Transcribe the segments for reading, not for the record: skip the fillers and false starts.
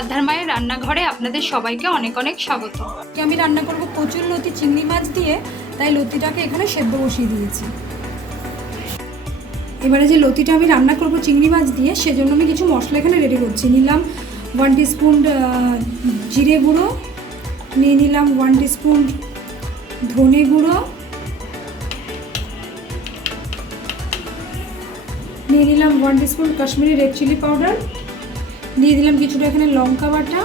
আরাধ্যার মায়ের রান্নাঘরে আপনাদের সবাইকে অনেক অনেক স্বাগত। আমি রান্না করব কচুর লতি চিংড়ি মাছ দিয়ে, তাই লতিটাকে এখানে সেদ্ধ বসিয়ে দিয়েছি। এবারে যে লতিটা আমি রান্না করব চিংড়ি মাছ দিয়ে, সেজন্য আমি কিছু মশলা এখানে রেডি করছি। নিলাম 1 টিস্পুন জিরে গুঁড়ো, নিয়ে নিলাম 1 টিস্পুন ধনে গুঁড়ো, নিয়ে নিলাম 1 teaspoon Kashmiri red chilli powder, দিয়ে দিলাম কিছুটা এখানে লঙ্কা বাটা,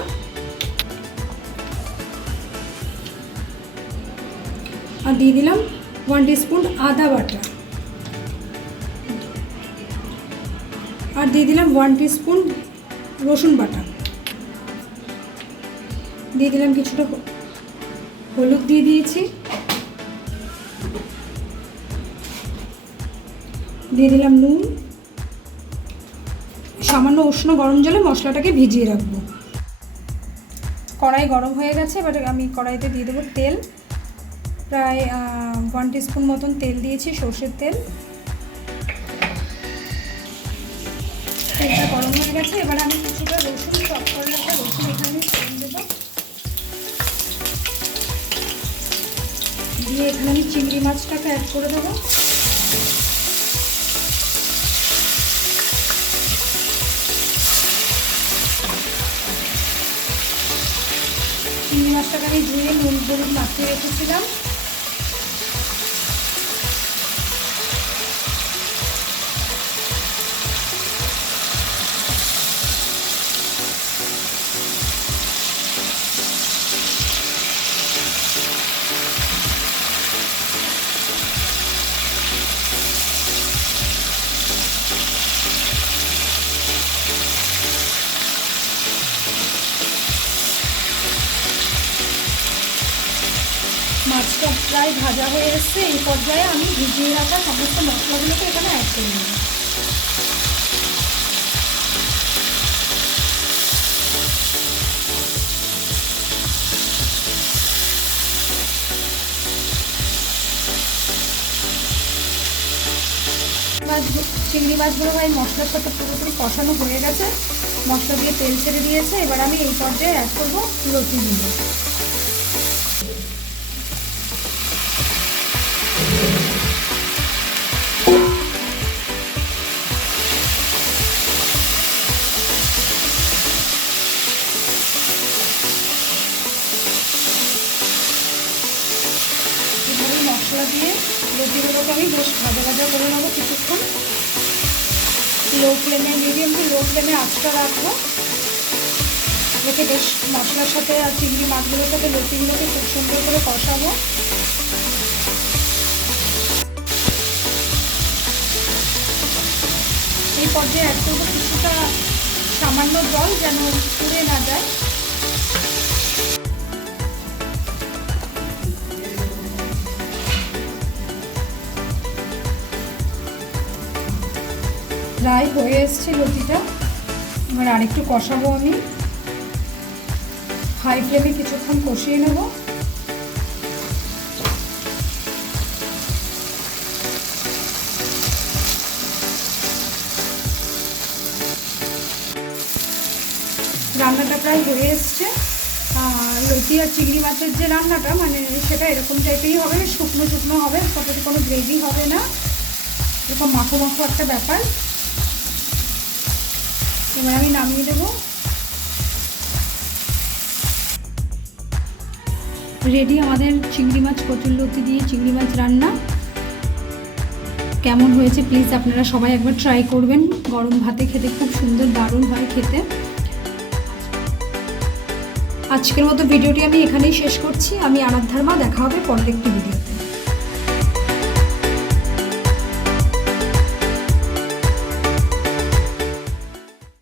আর দিয়ে দিলাম 1 টিস্পুন আদা বাটা, আর দিয়ে দিলাম 1 টিস্পুন রসুন বাটা, দিয়ে দিলাম কিছুটা হলুদ দিয়ে দিয়েছি, দিয়ে দিলাম নুন। সামান্য উষ্ণ গরম জলে মশলাটাকে ভিজিয়ে রাখবো। কড়াই গরম হয়ে গেছে, এবার আমি কড়াইতে দিয়ে দেবো তেল। প্রায় 1 টিস্পুন মতন তেল দিয়েছি, সর্ষের তেল। তেলটা গরম হয়ে গেছে, এবার আমি কিছুটা রসুন, চপ করে রাখা রসুন এখানে ফোড়ন দেবো। দিয়ে এখানে আমি চিংড়ি মাছটাকে অ্যাড করে দেবো। চিংড়ি মাছটাকে আমি ধুয়ে নুন হলুদ মাখিয়ে রেখেছিলাম। মাছটা প্রায় ভাজা হয়ে এসছে। এই পর্যায়ে আমি ভিজিয়ে রাখা সমস্ত মশলাগুলোকে এখানে অ্যাড করে নেব। চিংড়ি মাছগুলো ভাই মশলার সাথে পুরোপুরি কষানো হয়ে গেছে, মশলা দিয়ে তেল ছেড়ে দিয়েছে। এবার আমি এই পর্যায়ে অ্যাড করবো লতিগুলো। মশলা দিয়ে লতিগুলোকে আমি বেশ ভাজা ভাজা করে নেবো কিছুক্ষণ। লো ফ্লেমে, মিডিয়াম টু লো ফ্লেমে আঁচটা রাখবো, রেখে বেশ মশলার সাথে আর চিংড়ি মাছগুলোর সাথে লতিগুলোকে খুব সুন্দর করে কষাবো। এই পর্যায়ে অ্যাড করবো কিছুটা সামান্য জল, যেন পুড়ে না যায়। প্রায় হয়ে এসছে লতিটা, এবার আরেকটু কষাবো আমি। হাই ফ্লেমে কিছুক্ষণ কষিয়ে নেব। রান্নাটা প্রায় হয়ে এসছে। লতি আর চিংড়ি মাছের যে রান্নাটা, মানে সেটা এরকম টাইপেরই হবে, শুকনো শুকনো হবে, তাতে কোনো গ্রেভি হবে না, এরকম মাখো মাখো একটা ব্যাপার। এবার আমি নামিয়ে দেবো। রেডি আমাদের চিংড়ি মাছ কচুর লতি দিয়ে চিংড়ি মাছ রান্না। কেমন হয়েছে প্লিজ আপনারা সবাই একবার ট্রাই করবেন। গরম ভাতে খেতে খুব সুন্দর, দারুণ হয় খেতে। আজকের মতো ভিডিওটি আমি এখানেই শেষ করছি। আমি আরাধ্যার মা, দেখা হবে পরের একটি ভিডিওতে।